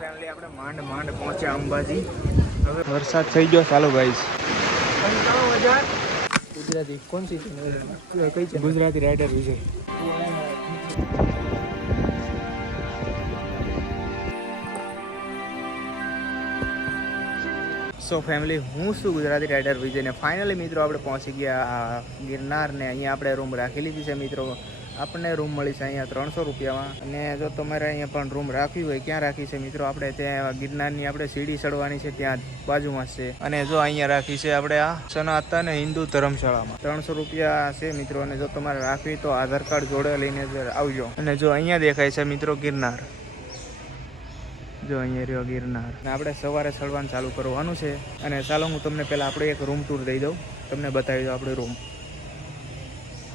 Family આપણે માંડ માંડ પહોંચ્યા અંબાજી. હવે વરસાદ થઈ ગયો. ચાલો ગાઈસ ગુજરાતી કોણ સી કઈ છે? Gujarati rider Vijay. So family હું છું ગુજરાતી રાઇડર વિજય ને ફાઇનલી મિત્રો આપણે પહોંચી ગયા આ ગિરનાર અહીંયા આપણે રૂમ રાખી લીધી છે મિત્રો. આપણને રૂમ મળી છે અહીંયા ત્રણસો રૂપિયામાં. અને જો તમારે અહીંયા પણ રૂમ રાખવી હોય, ક્યાં રાખી છે મિત્રો? આપણે ત્યાં ગિરનારની આપણે સીડી ચડવાની છે, ત્યાં બાજુમાં છે. અને જો અહીંયા રાખી છે આપણે આ સનાતન હિન્દુ ધર્મશાળામાં. ત્રણસો રૂપિયા છે મિત્રો, અને જો તમારે રાખવી તો આધાર કાર્ડ જોડે લઈને આવજો. અને જો અહીંયા દેખાય છે મિત્રો ગિરનાર. જો અહીંયા રહ્યો ગિરનાર. અને આપણે સવારે ચડવાનું ચાલુ કરવાનું છે. અને ચાલો હું તમને પહેલાં આપણે એક રૂમ ટૂર દઈ દઉં. તમને બતાવી દઉં આપણે રૂમ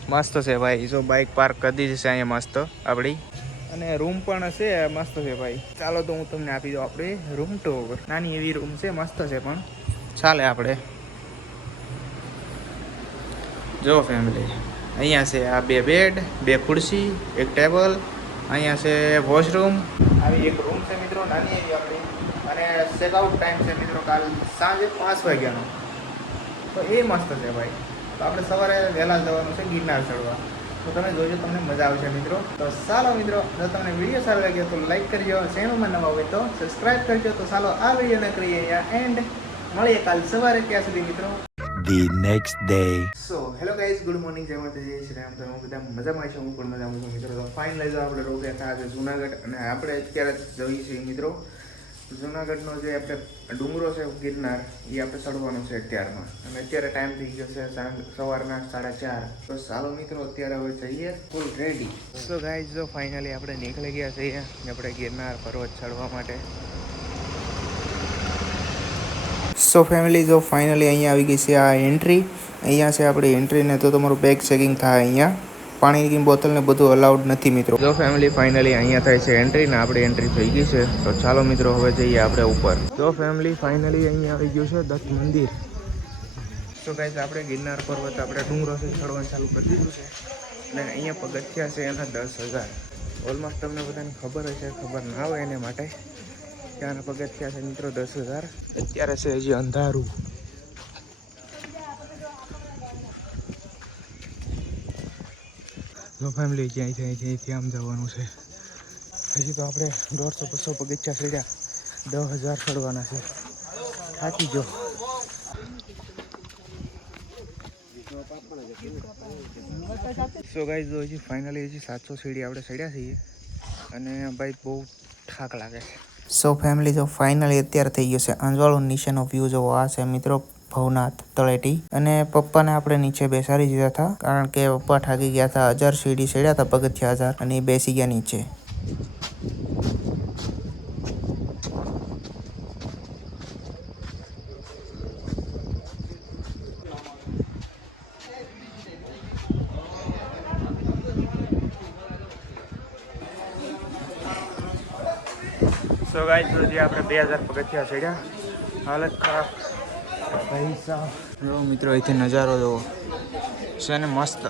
મસ્ત છે ભાઈ. જો બાઇક પાર્ક કરી દીધી છે અહીંયા મસ્ત, આપણી. અને રૂમ પણ છે મસ્ત છે ભાઈ. ચાલો તો હું તમને આપી દઉં આપણી રૂમ ટૂર નાની એવી રૂમ છે, મસ્ત છે પણ. ચાલે આપણે. જો ફેમિલી અહીંયા છે આ બે બેડ બે ખુરશી, એક ટેબલ અહીંયા છે વોશરૂમ આવી એક રૂમ છે મિત્રો, નાની એવી આપણી. અને ચેકઆઉટ ટાઈમ છે મિત્રો કાલ સાંજે પાંચ વાગ્યાનો. તો એ મસ્ત છે ભાઈ. તો આપણે સવારે વહેલા જવાનું છે ગિરનાર ચડવા. તો તમે જોજો તમને મજા આવશે મિત્રો. તો ચાલો મિત્રો જો તમને વીડિયો સારો લાગ્યો તો લાઈક કરજો ચેનલમાં નવા હોય તો સબસ્ક્રાઈબ કરજો. તો ચાલો આ વિડીયોને કરીએ અહીંયા એન્ડ મળીએ કાલ સવારે ત્યાં સુધી મિત્રો. The next day. So hello guys good morning Jai Mataji Shri Ram. તમે બધા મજામાં છો હું પણ મજામાં છું મિત્રો. તો જાઓ આપણે રોક્યા થયા છે જુનાગઢ અને આપણે અત્યારે જઈએ છીએ મિત્રો. જુનાગઢનો જે આપણે ડુંગરો છે ગિરનાર એ આપણે ચડવાનો છે અત્યારમાં. અને અત્યારે ટાઈમ થઈ ગયો છે સાંજ, સવારના સાડા ચાર. તો સારો મિત્રો, અત્યારે હવે જઈએ ફૂલ રેડી સો ગાઈઝ જો ફાઇનલી આપણે નીકળી ગયા છીએ આપણે ગિરનાર પર્વત ચડવા માટે. સો ફેમિલી જો ફાઇનલી અહીંયા આવી ગઈ છે આ એન્ટ્રી અહીંયા છે આપણી એન્ટ્રીને તો તમારું બેગ ચેકિંગ થાય અહીંયા. પાણીની બોટલ ને બધું અલાઉડ નથી મિત્રો. જો ફેમિલી ફાઇનલી અહીંયા થાય છે એન્ટ્રી ને આપણે એન્ટ્રી થઈ ગઈ છે, તો ચાલો મિત્રો હવે જઈએ આપણે ઉપર. જો ફેમિલી ફાઇનલી અહીંયા આવી ગયું છે, દત્ત મંદિર. તો ગાઈઝ આપણે ગિરનાર પર્વત, આપણે ડુંગરોથી ચડવાનું ચાલુ કરી દીધું છે. અને અહીંયા પગથિયા છે, એના દસ હજાર. ઓલમોસ્ટ તમને બધાને ખબર હશે, ખબર ના હોય એને માટે. ત્યાંના પગથિયા છે મિત્રો દસ હજાર. અત્યારે છે હજી અંધારું. જો ફેમિલી ક્યાંય જાય અહીંથી આમ જવાનું છે. હજી તો આપણે દોઢસો, બસો પગથિયા ચડ્યા. દસ હજાર ચડવાના છે. થાકી જો સો ગાઈઝ જો હજી ફાઇનલી હજી સાતસો સીડી આપણે ચડ્યા છીએ. અને ભાઈ બહુ થાક લાગે છે. સો ફેમિલી જો ફાઇનલી અત્યારે થઈ ગયો છે, અંજવાળું નીચેનો વ્યૂ જોવો. આ છે મિત્રો ભવનાથ તળેટી અને પપ્પાને આપણે નીચે બેસાડી દીધા હતા, કારણ કે પપ્પા થાકી ગયા હતા, હજાર સીડી ચડ્યા હતા પગથિયા હજાર અને બેસી ગયા નીચે. સો ગાય સુધી આપણે બે હજાર પગથિયા ચડ્યા હાલત ખરાબ. પૈસા. મિત્રો, અહીંથી નજારો જોવો. છે ને મસ્ત.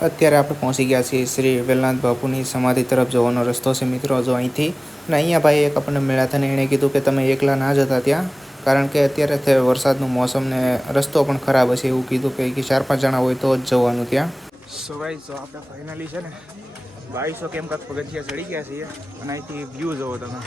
અત્યારે આપણે પહોંચી ગયા છીએ શ્રી વેલનાથ બાપુની સમાધિ તરફ જવાનો રસ્તો છે મિત્રો. જો અહીંથી અને અહીંયા ભાઈ એક આપણને મેળા થઈને એણે કીધું કે તમે એકલા ના જતા ત્યાં. કારણ કે અત્યારે તે વરસાદનું મોસમ ને રસ્તો પણ ખરાબ હશે એવું કીધું કે ચાર પાંચ જણા હોય તો જ જવાનું ત્યાં. સો ગાઈસ તો આપણે ફાઇનલી છે ને બાવીસો કેમ કાંક પગથિયા ચડી ગયા છીએ અને અહીંથી વ્યૂ જોવો તમે.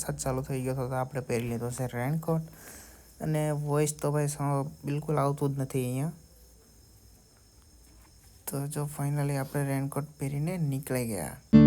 વરસાદ ચાલુ થઈ ગયો હતો તો આપણે પહેરી લીધો છે રેનકોટ અને વોઇસ તો ભાઈ બિલકુલ આવતું જ નથી અહીંયા. તો જો ફાઇનલી આપણે રેનકોટ પહેરીને નીકળી ગયા.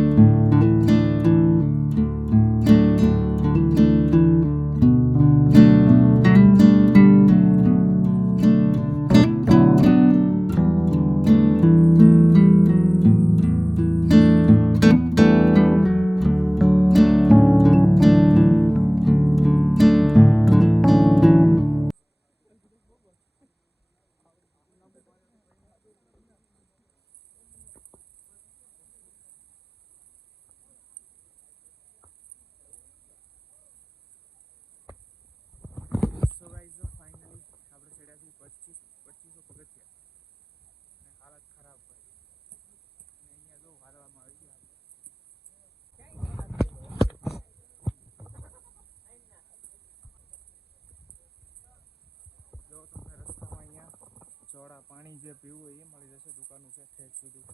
પાણી જે પીવું એ મળી જશે દુકાનો છે, ઠેઠ સુધી.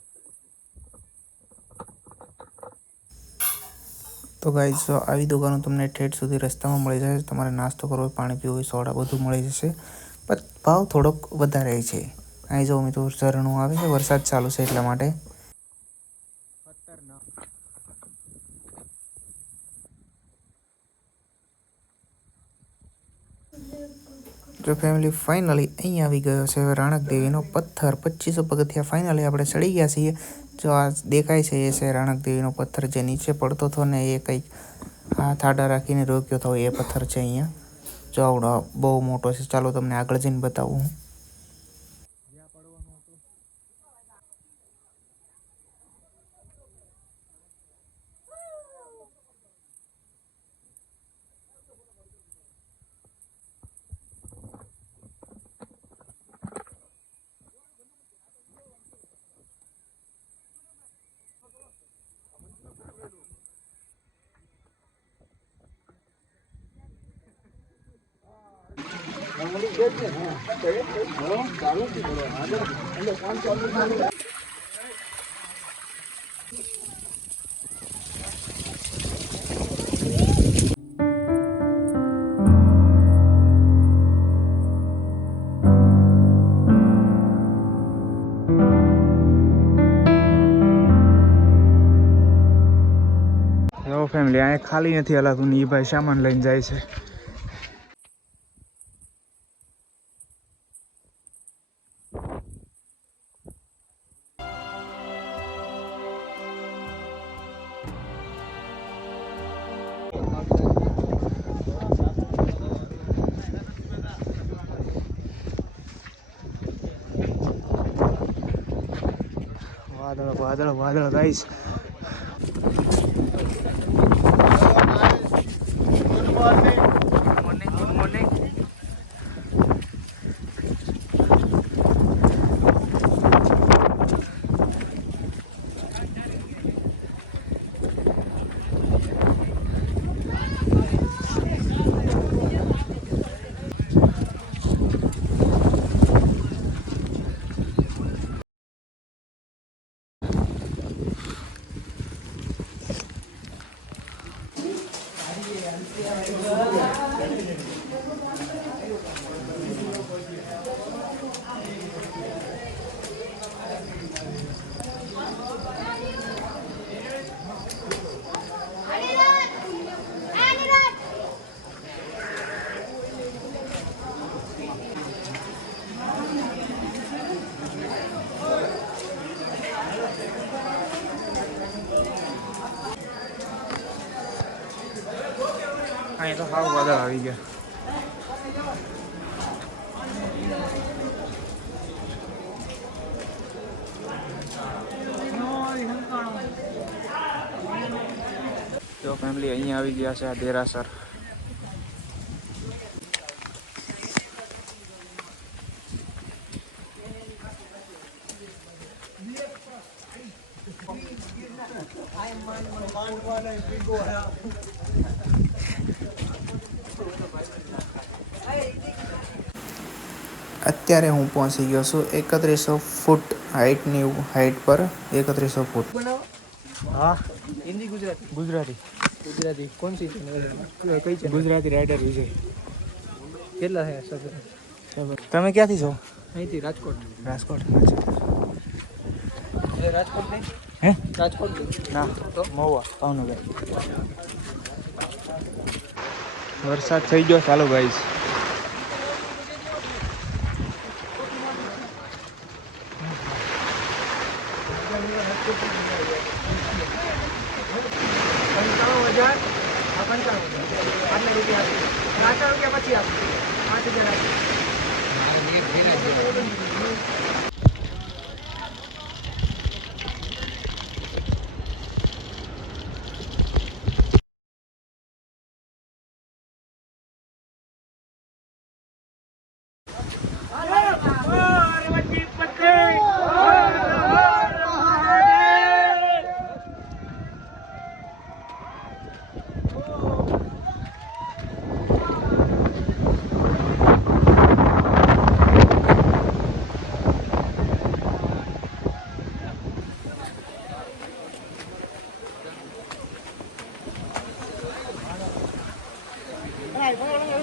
તો ગાઈઝ જો આવી દુકાનો તમને ઠેઠ સુધી રસ્તામાં મળી જશે તમારે નાસ્તો કરવો હોય, પાણી પીવું હોય, સોડા બધું મળી જશે. પણ ભાવ થોડોક વધારે છે. અહીં જો મિત્રો, ઝરણું આવે છે, વરસાદ ચાલુ છે એટલા માટે. જો ફેમિલી ફાઇનલી અહીં આવી ગયો છે, રાણક દેવીનો પથ્થર, પચીસો પગથિયા ફાઇનલી આપણે ચડી ગયા છીએ. જો આ દેખાય છે, એ છે રાણક દેવીનો પથ્થર જે નીચે પડતો હતો ને એ કંઈક હાથ આડા રાખીને રોક્યો હતો એ પથ્થર છે અહીંયા. જો આવડો બહુ મોટો છે, ચાલો તમને આગળ જઈને બતાવું હું જો ફેમિલી અહીંયા ખાલી નથી હલાતું ને એ ભાઈ સામાન લઈને જાય છે. વાદળ વાદળ વાદળ ગાઈશ અહીં તો હાવ વાદળ આવી ગયા. તો ફેમિલી અહીંયા આવી ગયા છે આ દેરાસર. અત્યારે હું પહોંચી ગયો છું એકત્રીસો ફૂટ હાઇટની હાઇટ પર એકત્રીસો ફૂટ. હા? હિન્દી ગુજરાતી. ગુજરાતી. ગુજરાતી કોણ સી કઈ છે? ગુજરાતી રાઇડર વિજય. કેટલા સબસ્ક્રાઈબર તમે ક્યાંથી છો? અહીંથી રાજકોટ. રાજકોટ. રાજકોટ નહીં? હે? રાજકોટ ના તો? મહુવા ભાવનગર. વરસાદ થઈ ગયો. ચાલો ગાઈસ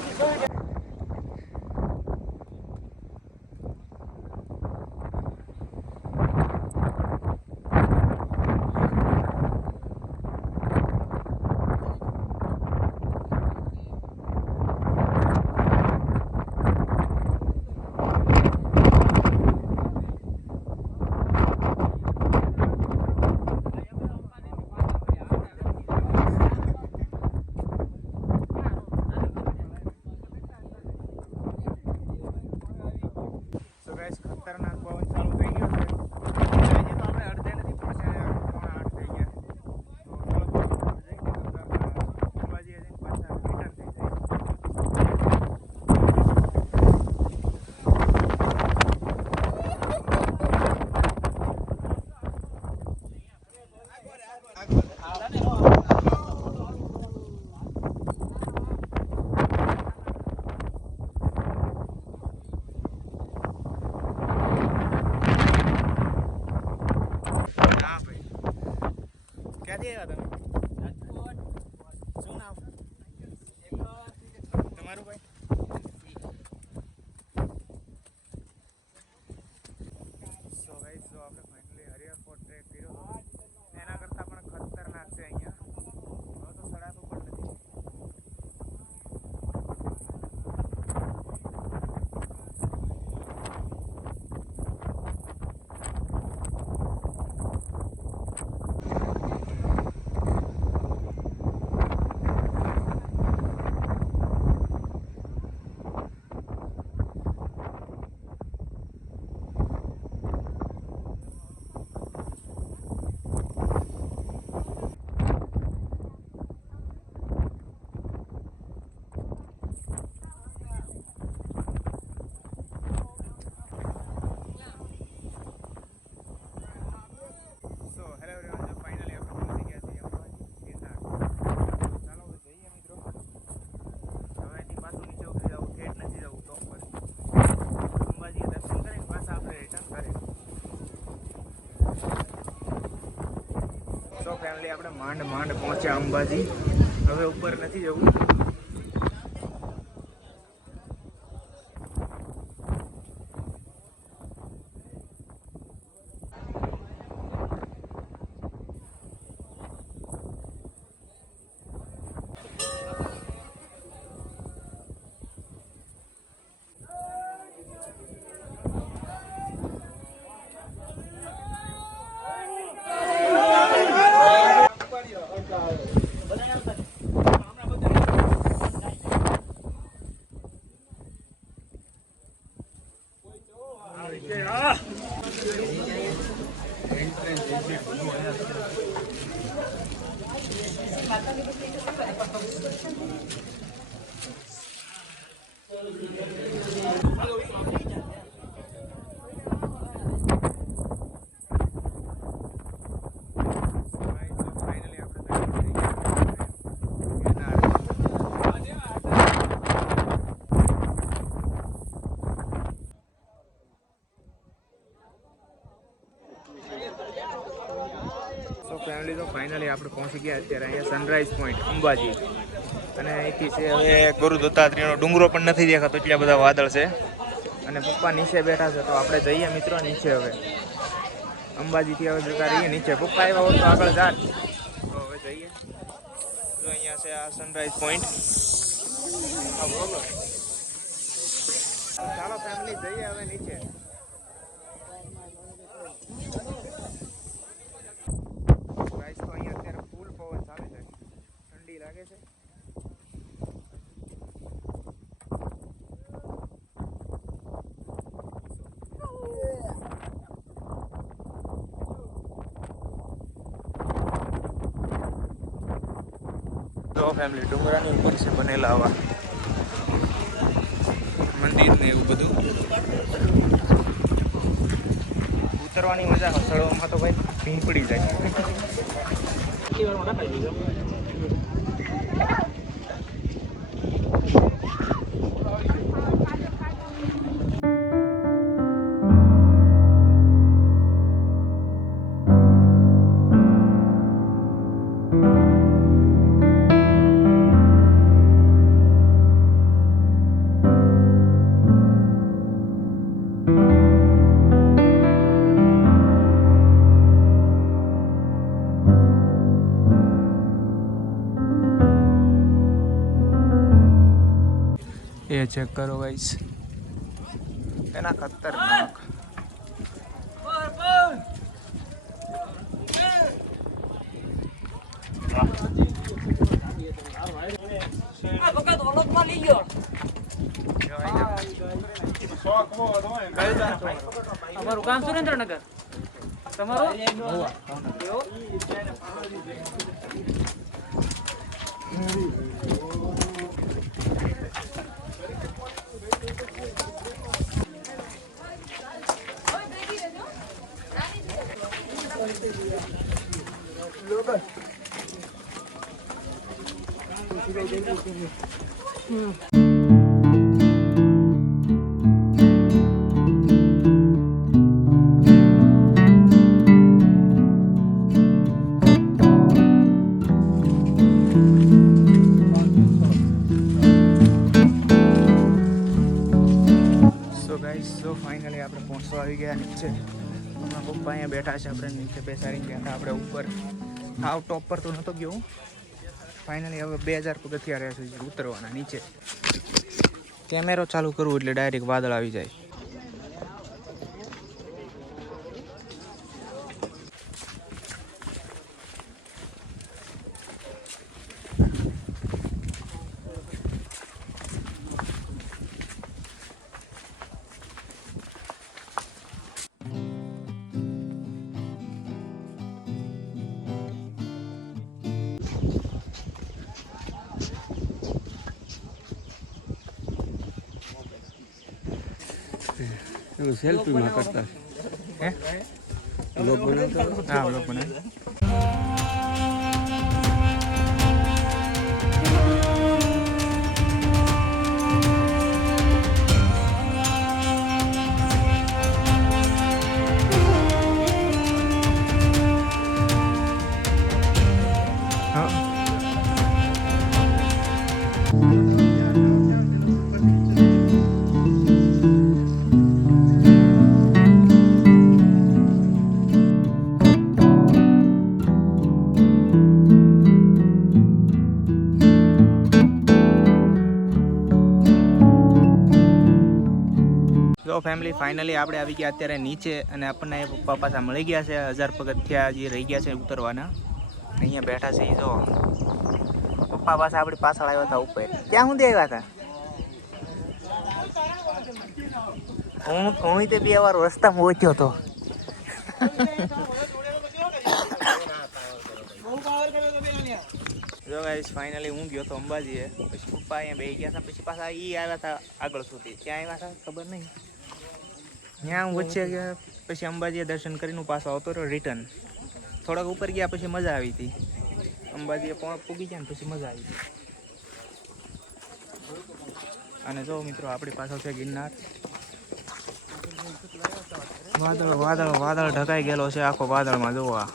じゃあ。ક્યાંથી આવ્યા તમે શું નામ તમારું ભાઈ સો ગાઈસ જો આપણે ફાઇનલી હરિયા ફોર્ટ ટ્રેક કર્યો હતો એના કરતાં પણ ખતરનાક છે અહીંયા હવે તો સડાતું પણ નથી સો હેલો એવરીવન જો ફાઇનલી આપણે પહોંચી ગયા છીએ અંબાજી ગિરનાર ચાલો હવે જઈએ મિત્રો હવે અહીંથી પાછું નીચે ઉતરી જવું ઠેઠ નથી જવું ટોપ પર અંબાજીએ દર્શન કરીને પાછા આપણે રિટર્ન કરીએ આપણે માંડ માંડ પહોંચ્યા અંબાજી. હવે ઉપર નથી જવું ફાઇનલી આપણે સો ફેમિલી તો ફાઇનલી આપણે પહોંચી ગયા અત્યારે અહીંયા સનરાઈઝ પોઈન્ટ અંબાજી. અને અહીંથી છે હવે ગુરુ દત્તાત્રેયનો ડુંગરો પણ નથી દેખાતો એટલા બધા વાદળ છે. અને પપ્પા નીચે બેઠા છે તો આપણે જઈએ મિત્રો નીચે હવે. અંબાજીથી હવે જતા રહીએ નીચે. પપ્પા આવ્યા હોય તો આગળ જાત તો હવે જઈએ. જો અહીંયા છે આ સનરાઈઝ પોઈન્ટ ચાલો ફેમિલી જઈએ હવે નીચે ગાઈસ તો અહીંયા અત્યારે ફૂલ પવન ચાલે છે ઠંડી લાગે છે જો ફેમિલી ડુંગરાની ઉપર છે બનેલા આવા. મંદિર ને એવું બધું. ઉતરવાની મજા ચડવામાં તો ભાઈ ભીંપડી જાય. એ ચેક કરો ગાઈસ એના ખતરનાક. અમારું કામ સુરેન્દ્રનગર? તમારું? સો ફાઇનલી આપણે પહોંચવા આવી ગયા નીચે. હમણાં પપ્પા અહીંયા બેઠા છે, આપણે નીચે બેસાડીને ગયા હતા આપણે ઉપર. હાવ ટોપ પર તો નહોતો ગયો. ફાઇનલી હવે બે હજાર પગથિયા રહ્યા છે, ઉતરવાના, નીચે. કેમેરો ચાલુ કરવું એટલે ડાયરેક્ટ વાદળ આવી જાય. lo el primero acá está. ¿Eh? ¿Lo voy a? Ah, lo voy family finally આપણે આવી ગયા અત્યારે નીચે અને આપણને પપ્પા પાછા મળી ગયા છે. હજાર પગથિયા જે રહી ગયા છે ઉતરવાના. અહીંયા બેઠા છે એ જો. પપ્પા પાછા આપણી પાછળ આવ્યા હતા ઉપર. ક્યાં સુધી આવ્યા હતા? હું હું તે બે વાર રસ્તા પહોંચ્યો હતો. જો ગાઈસ ફાઇનલી હું ગયો તો અંબાજીએ. પછી પપ્પા અહીંયા બેસી ગયા હતા. પછી પાછા એ આવ્યા હતા આગળ સુધી. ક્યાં આવ્યા હતા ખબર નહીં. ત્યાં વચ્ચે ગયા, પછી અંબાજીએ દર્શન કરીને પાછો આવતો રહ્યો રિટર્ન થોડાક ઉપર ગયા, પછી મજા આવી હતી. અંબાજીએ પૂગી ગયા ને પછી મજા આવી હતી. અને જો મિત્રો, આપણી પાછળ છે ગિરનાર. વાદળ વાદળ વાદળ ઢકાઈ ગયેલો છે આખો વાદળમાં જોવા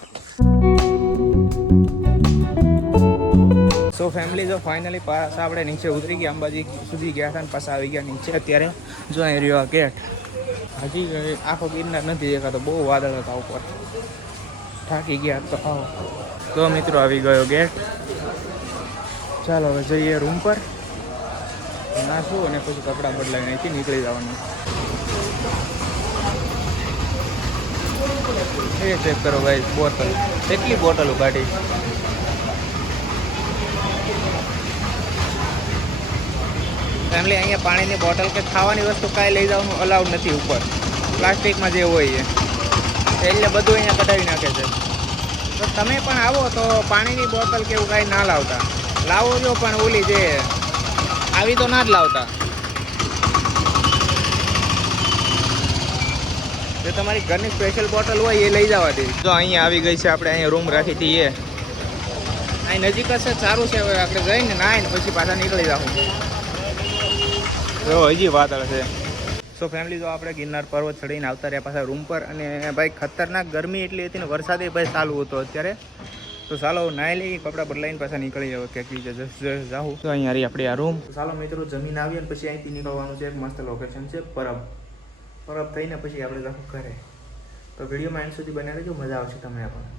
સો ફેમિલી જો ફાઇનલી પાછા આપણે નીચે ઉતરી ગયા, અંબાજી સુધી ગયા હતા ને પાછા આવી ગયા નીચે. અત્યારે જો રહ્યો આ ગેટ હજી આખો ગિરનાર નથી દેખાતો, બહુ વાદળ હતા ઉપર. થાકી ગયા તો આવો તો મિત્રો આવી ગયો ગેટ. ચાલો હવે જઈએ રૂમ પર. નાખું અને પછી કપડાં બદલાવીને અહીંથી નીકળી જવાનું. એ ચેક કરો ભાઈ બોટલ કેટલી બોટલો કાઢી ફેમિલી અહીંયા પાણીની બોટલ કે ખાવાની વસ્તુ કાંઈ લઈ જવાનું અલાઉડ નથી ઉપર. પ્લાસ્ટિકમાં જે હોય એ. એટલે બધું અહીંયા કઢાવી નાખે છે. તો તમે પણ આવો તો પાણીની બોટલ કે એવું કાંઈ ના લાવતા. લાવો જો પણ ઓલી જે, આવી તો ના જ લાવતા. જો તમારી ઘરની સ્પેશિયલ બોટલ હોય એ લઈ જવા જો અહીંયા આવી ગઈ છે, આપણે અહીંયા રૂમ રાખી હતી એ અહીં નજીક છે, સારું છે, હવે આપણે જઈને નાહીને પછી પાછા નીકળી જાઉં. જો હજી વાદળ છે. સો ફેમિલી તો આપણે ગિરનાર પર્વત ચડીને આવતા રહ્યા પાછા રૂમ પર અને ભાઈ ખતરનાક ગરમી એટલી હતી ને વરસાદે ભાઈ ચાલુ હતો અત્યારે. તો ચાલો નાઈ લઈ કપડાં બદલાઈને પાછા નીકળી જાવ બીજે જાઉં તો અહીંયા રહી આપણી આ રૂમ ચાલો મિત્રો જમીન આવીએ ને પછી અહીંથી નીકળવાનું છે એક મસ્ત લોકેશન છે પરબ. પરબ થઈને પછી આપણે જાઉં ઘરે. તો વિડીયોમાં એન્ડ સુધી બને રહેજો મજા આવશે તમને પણ.